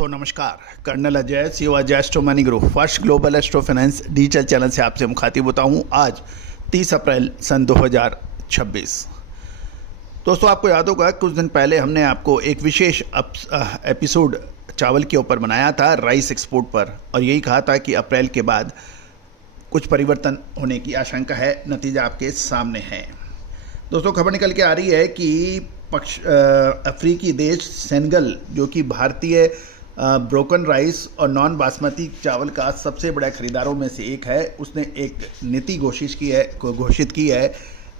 दोस्तों नमस्कार। Colonel Ajay CO Ajay astro money group first global astro finance digital channel से आपसे मुखातिब होता हूं। आज 30 अप्रैल सन 2026। दोस्तों आपको याद होगा कुछ दिन पहले हमने आपको एक विशेष एपिसोड चावल के ऊपर बनाया था, राइस एक्सपोर्ट पर, और यही कहा था कि अप्रैल के बाद कुछ परिवर्तन होने की आशंका है। नतीजा आपके सामने है। दोस्तों खबर निकल के आ रही है कि अफ्रीकी देश सेनेगल, जो कि भारतीय ब्रोकन राइस और नॉन बासमती चावल का सबसे बड़ा खरीदारों में से एक है, उसने एक नीति घोषित की है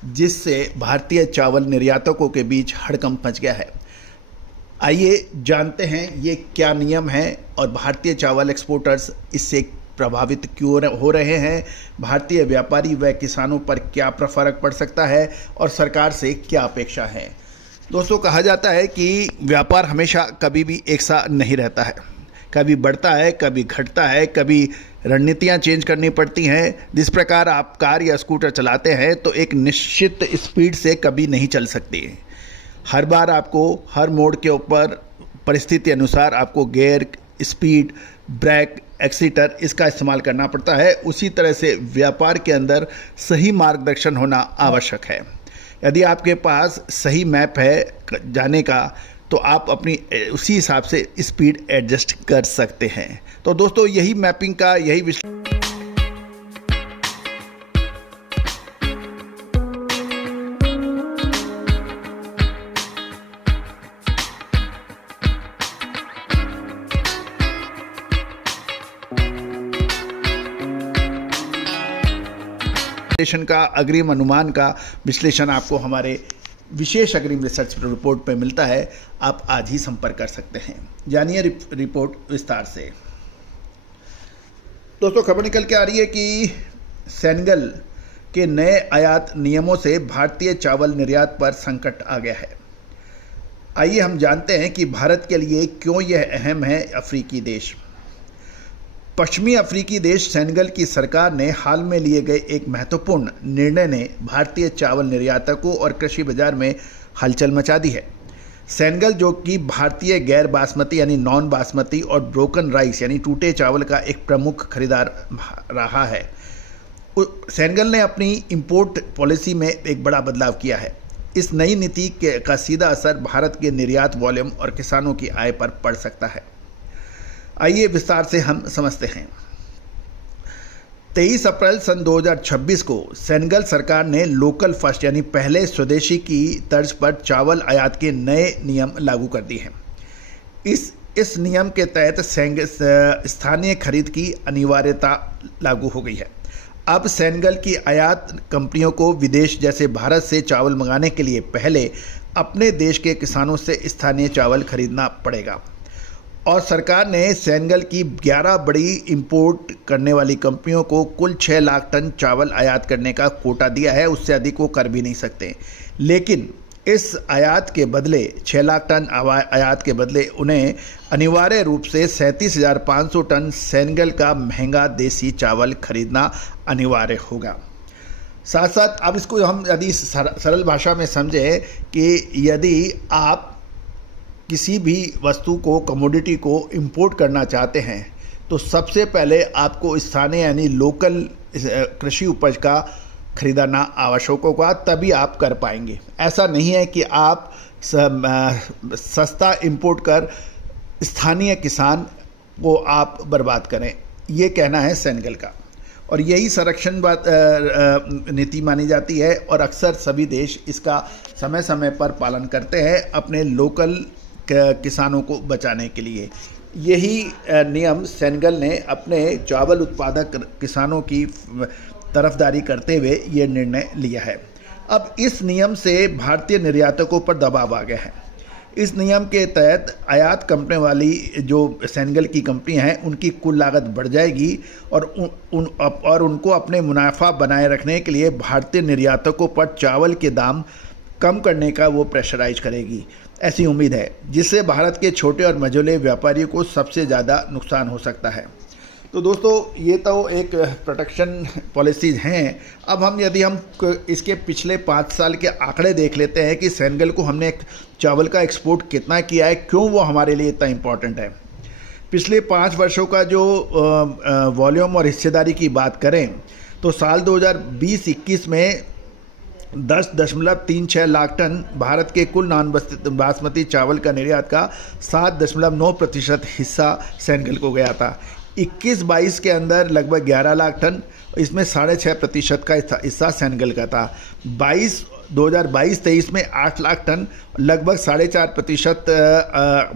जिससे भारतीय चावल निर्यातकों के बीच हड़कंप मच गया है। आइए जानते हैं ये क्या नियम है और भारतीय चावल एक्सपोर्टर्स इससे प्रभावित क्यों हो रहे हैं, भारतीय व्यापारी व किसानों पर क्या फर्क पड़ सकता है और सरकार से क्या अपेक्षा है। दोस्तों कहा जाता है कि व्यापार हमेशा कभी भी एक सा नहीं रहता है, कभी बढ़ता है, कभी घटता है, कभी रणनीतियाँ चेंज करनी पड़ती हैं। जिस प्रकार आप कार या स्कूटर चलाते हैं तो एक निश्चित स्पीड से कभी नहीं चल सकती। हर बार आपको हर मोड़ के ऊपर परिस्थिति अनुसार आपको गियर, स्पीड, ब्रेक, एक्सीटर इसका इस्तेमाल करना पड़ता है। उसी तरह से व्यापार के अंदर सही मार्गदर्शन होना आवश्यक है। यदि आपके पास सही मैप है जाने का तो आप अपनी उसी हिसाब से स्पीड एडजस्ट कर सकते हैं। तो दोस्तों यही मैपिंग का यही का अग्रिम अनुमान का विश्लेषण आपको हमारे विशेष अग्रिम रिसर्च रिपोर्ट पे मिलता है। आप आज ही संपर्क कर सकते हैं। जानिए रिपोर्ट विस्तार से। दोस्तों खबर निकल के आ रही है कि सेनेगल के नए आयात नियमों से भारतीय चावल निर्यात पर संकट आ गया है। आइए हम जानते हैं कि भारत के लिए क्यों यह अहम है। अफ्रीकी देश पश्चिमी अफ्रीकी देश सेनेगल की सरकार ने हाल में लिए गए एक महत्वपूर्ण निर्णय ने भारतीय चावल निर्यातकों और कृषि बाजार में हलचल मचा दी है। सेनेगल, जो कि भारतीय गैर बासमती यानी नॉन बासमती और ब्रोकन राइस यानी टूटे चावल का एक प्रमुख खरीदार रहा है, सेनेगल ने अपनी इंपोर्ट पॉलिसी में एक बड़ा बदलाव किया है। इस नई नीति का सीधा असर भारत के निर्यात वॉल्यूम और किसानों की आय पर पड़ सकता है। आइए विस्तार से हम समझते हैं। 23 अप्रैल सन 2026 को सेनेगल सरकार ने लोकल फर्स्ट यानी पहले स्वदेशी की तर्ज पर चावल आयात के नए नियम लागू कर दिए हैं। इस नियम के तहत स्थानीय खरीद की अनिवार्यता लागू हो गई है। अब सेनेगल की आयात कंपनियों को विदेश जैसे भारत से चावल मंगाने के लिए पहले अपने देश के किसानों से स्थानीय चावल खरीदना पड़ेगा। और सरकार ने सेनेगल की 11 बड़ी इंपोर्ट करने वाली कंपनियों को कुल 6 लाख टन चावल आयात करने का कोटा दिया है। उससे अधिक वो कर भी नहीं सकते। लेकिन इस आयात के बदले 6 लाख टन आयात के बदले उन्हें अनिवार्य रूप से 37,500 टन सेनेगल का महंगा देसी चावल खरीदना अनिवार्य होगा। साथ साथ अब इसको हम यदि सरल भाषा में समझें कि यदि आप किसी भी वस्तु को, कमोडिटी को इंपोर्ट करना चाहते हैं तो सबसे पहले आपको स्थानीय यानी लोकल कृषि उपज का खरीदना आवश्यक होगा, तभी आप कर पाएंगे। ऐसा नहीं है कि आप सस्ता इंपोर्ट कर स्थानीय किसान को आप बर्बाद करें। ये कहना है सेनेगल का, और यही संरक्षण नीति मानी जाती है। और अक्सर सभी देश इसका समय समय पर पालन करते हैं अपने लोकल किसानों को बचाने के लिए। यही नियम सेनेगल ने अपने चावल उत्पादक किसानों की तरफदारी करते हुए ये निर्णय लिया है। अब इस नियम से भारतीय निर्यातकों पर दबाव आ गया है। इस नियम के तहत आयात कंपनी वाली जो सेनेगल की कंपनियां हैं उनकी कुल लागत बढ़ जाएगी और उनको अपने मुनाफा बनाए रखने के लिए भारतीय निर्यातकों पर चावल के दाम कम करने का वो प्रेशराइज करेगी, ऐसी उम्मीद है, जिससे भारत के छोटे और मझोले व्यापारियों को सबसे ज़्यादा नुकसान हो सकता है। तो दोस्तों ये तो एक प्रोटेक्शन पॉलिसीज़ हैं। अब यदि हम इसके पिछले 5 साल के आंकड़े देख लेते हैं कि सेनेगल को हमने चावल का एक्सपोर्ट कितना किया है, क्यों वो हमारे लिए इतना इम्पोर्टेंट है। पिछले 5 वर्षों का जो वॉल्यूम और हिस्सेदारी की बात करें तो साल 2020-21 में 10.36 लाख टन भारत के कुल नॉन बासमती चावल का निर्यात का 7.9% हिस्सा सेनेगल को गया था। 21-22 के अंदर लगभग 11 लाख टन, इसमें 6.5% का हिस्सा सेनेगल का था। 2022-23 में 8 लाख टन, लगभग 4.5%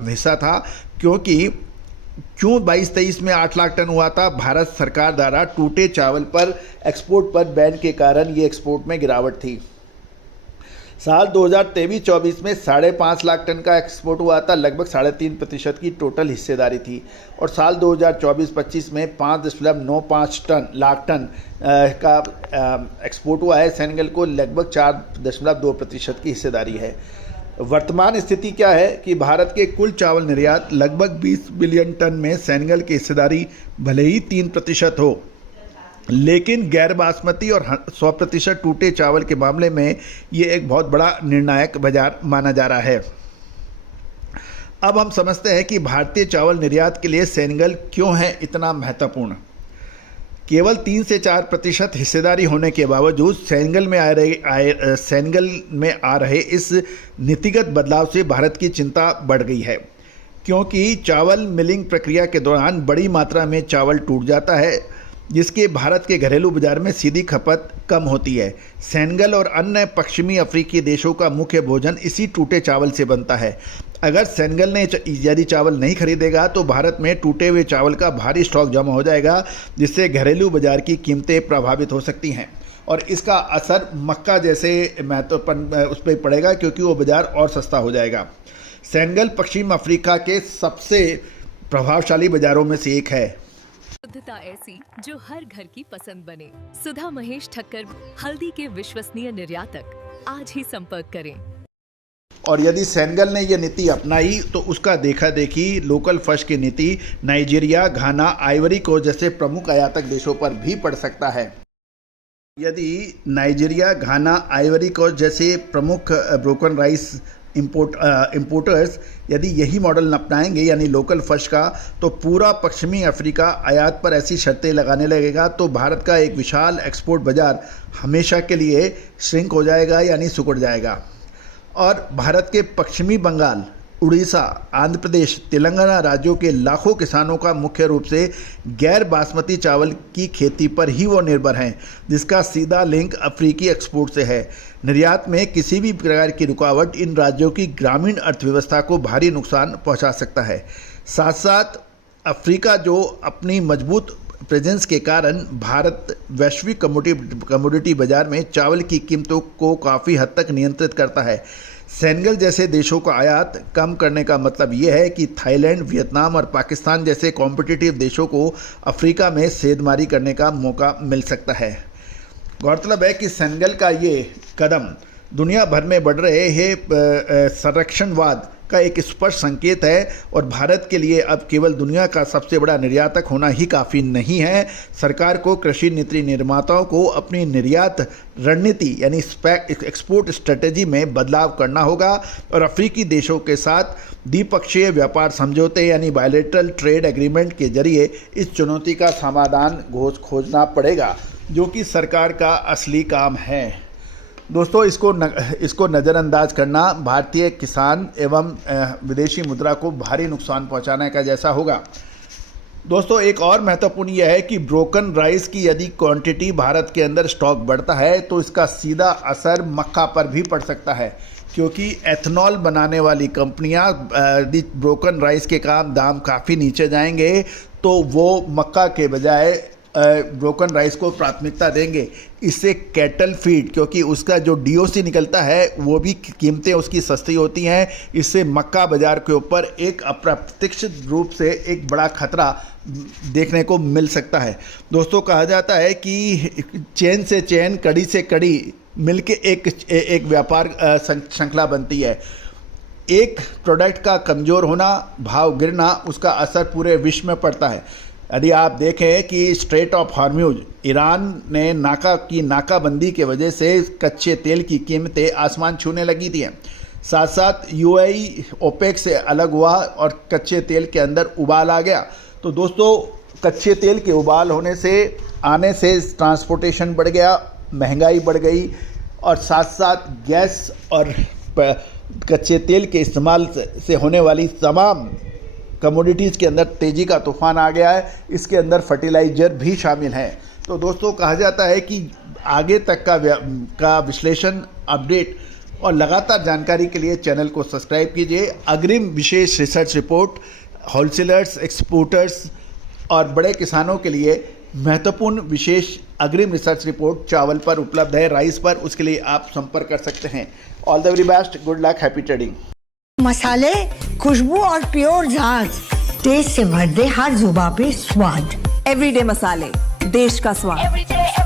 हिस्सा था। क्यों 22-23 में 8 लाख टन हुआ था? भारत सरकार द्वारा टूटे चावल पर एक्सपोर्ट पर बैन के कारण ये एक्सपोर्ट में गिरावट थी। साल 2023-24 में 5.5 लाख टन का एक्सपोर्ट हुआ था, लगभग 3.5% की टोटल हिस्सेदारी थी। और साल 2024-25 में 5.95 लाख टन का एक्सपोर्ट हुआ है सेनेगल को, लगभग 4.2% की हिस्सेदारी है। वर्तमान स्थिति क्या है कि भारत के कुल चावल निर्यात लगभग 20 बिलियन टन में सेनेगल की हिस्सेदारी भले ही 3% हो, लेकिन गैर बासमती और 100% टूटे चावल के मामले में ये एक बहुत बड़ा निर्णायक बाजार माना जा रहा है। अब हम समझते हैं कि भारतीय चावल निर्यात के लिए सेनेगल क्यों है इतना महत्वपूर्ण। केवल 3 से 4% हिस्सेदारी होने के बावजूद सेनेगल में आ रहे इस नीतिगत बदलाव से भारत की चिंता बढ़ गई है, क्योंकि चावल मिलिंग प्रक्रिया के दौरान बड़ी मात्रा में चावल टूट जाता है, जिसके भारत के घरेलू बाजार में सीधी खपत कम होती है। सेनेगल और अन्य पश्चिमी अफ्रीकी देशों का मुख्य भोजन इसी टूटे चावल से बनता है। अगर सेनेगल ने यदि चावल नहीं खरीदेगा तो भारत में टूटे हुए चावल का भारी स्टॉक जमा हो जाएगा, जिससे घरेलू बाजार की कीमतें प्रभावित हो सकती हैं और इसका असर मक्का जैसे महत्वपूर्ण उस पर पड़ेगा, क्योंकि वो बाजार और सस्ता हो जाएगा। सेनेगल पश्चिम अफ्रीका के सबसे प्रभावशाली बाजारों में से एक है। शुद्धता ऐसी जो हर घर की पसंद बने। सुधा महेश ठक्कर, हल्दी के विश्वसनीय निर्यातक। आज ही संपर्क करें। और यदि सेनेगल ने यह नीति अपनाई तो उसका देखा देखी लोकल फर्स्ट की नीति नाइजीरिया, घाना, आइवरी कोस्ट जैसे प्रमुख आयातक देशों पर भी पड़ सकता है। यदि नाइजीरिया, घाना, आइवरी कोस्ट जैसे प्रमुख ब्रोकन राइस इंपोर्टर्स यदि यही मॉडल अपनाएंगे यानी लोकल फर्स्ट का, तो पूरा पश्चिमी अफ्रीका आयात पर ऐसी शर्तें लगाने लगेगा तो भारत का एक विशाल एक्सपोर्ट बाजार हमेशा के लिए श्रिंक हो जाएगा यानी सिकुड़ जाएगा। और भारत के पश्चिमी बंगाल, उड़ीसा, आंध्र प्रदेश, तेलंगाना राज्यों के लाखों किसानों का मुख्य रूप से गैर बासमती चावल की खेती पर ही वो निर्भर हैं, जिसका सीधा लिंक अफ्रीकी एक्सपोर्ट से है। निर्यात में किसी भी प्रकार की रुकावट इन राज्यों की ग्रामीण अर्थव्यवस्था को भारी नुकसान पहुंचा सकता है। साथ साथ अफ्रीका जो अपनी मजबूत प्रेजेंस के कारण भारत वैश्विक कमोडिटी बाजार में चावल की कीमतों को काफ़ी हद तक नियंत्रित करता है। सेनेगल जैसे देशों का आयात कम करने का मतलब ये है कि थाईलैंड, वियतनाम और पाकिस्तान जैसे कॉम्पिटिटिव देशों को अफ्रीका में सेधमारी करने का मौका मिल सकता है। गौरतलब है कि सेनेगल का ये कदम दुनिया भर में बढ़ रहे हैं संरक्षणवाद का एक स्पष्ट संकेत है और भारत के लिए अब केवल दुनिया का सबसे बड़ा निर्यातक होना ही काफ़ी नहीं है। सरकार को कृषि नीति निर्माताओं को अपनी निर्यात रणनीति यानी एक्सपोर्ट स्ट्रेटेजी में बदलाव करना होगा और अफ्रीकी देशों के साथ द्विपक्षीय व्यापार समझौते यानी बायलैटरल ट्रेड एग्रीमेंट के जरिए इस चुनौती का समाधान खोजना पड़ेगा, जो कि सरकार का असली काम है। दोस्तों, इसको नज़रअंदाज करना भारतीय किसान एवं विदेशी मुद्रा को भारी नुकसान पहुंचाने का जैसा होगा। दोस्तों, एक और महत्वपूर्ण यह है कि ब्रोकन राइस की यदि क्वांटिटी भारत के अंदर स्टॉक बढ़ता है तो इसका सीधा असर मक्का पर भी पड़ सकता है, क्योंकि एथनॉल बनाने वाली कंपनियां यदि ब्रोकन राइस के दाम काफ़ी नीचे जाएंगे तो वो मक्का के बजाय ब्रोकन राइस को प्राथमिकता देंगे। इससे कैटल फीड, क्योंकि उसका जो डीओसी निकलता है वो भी कीमतें उसकी सस्ती होती हैं, इससे मक्का बाज़ार के ऊपर एक अप्रत्यक्ष रूप से एक बड़ा खतरा देखने को मिल सकता है। दोस्तों, कहा जाता है कि चेन से चेन, कड़ी से कड़ी मिलके एक व्यापार श्रृंखला बनती है। एक प्रोडक्ट का कमज़ोर होना, भाव गिरना, उसका असर पूरे विश्व में पड़ता है। यदि आप देखें कि स्ट्रेट ऑफ हॉर्म्यूज, ईरान ने नाकाबंदी के वजह से कच्चे तेल की कीमतें आसमान छूने लगी थी। साथ साथ यूएई ओपेक से अलग हुआ और कच्चे तेल के अंदर उबाल आ गया। तो दोस्तों, कच्चे तेल के उबाल होने से आने से ट्रांसपोर्टेशन बढ़ गया, महंगाई बढ़ गई और साथ साथ गैस और कच्चे तेल के इस्तेमाल से होने वाली तमाम कमोडिटीज़ के अंदर तेज़ी का तूफान आ गया है। इसके अंदर फर्टिलाइज़र भी शामिल हैं। तो दोस्तों, कहा जाता है कि आगे तक का विश्लेषण, अपडेट और लगातार जानकारी के लिए चैनल को सब्सक्राइब कीजिए। अग्रिम विशेष रिसर्च रिपोर्ट होलसेलर्स, एक्सपोर्टर्स और बड़े किसानों के लिए महत्वपूर्ण विशेष अग्रिम रिसर्च रिपोर्ट चावल पर उपलब्ध है, राइस पर। उसके लिए आप संपर्क कर सकते हैं। All the very best, good luck, happy trading. मसाले, खुशबू और प्योर झाग, टेस्ट से भर दे हर जुबां पे स्वाद। एवरीडे मसाले, देश का स्वाद।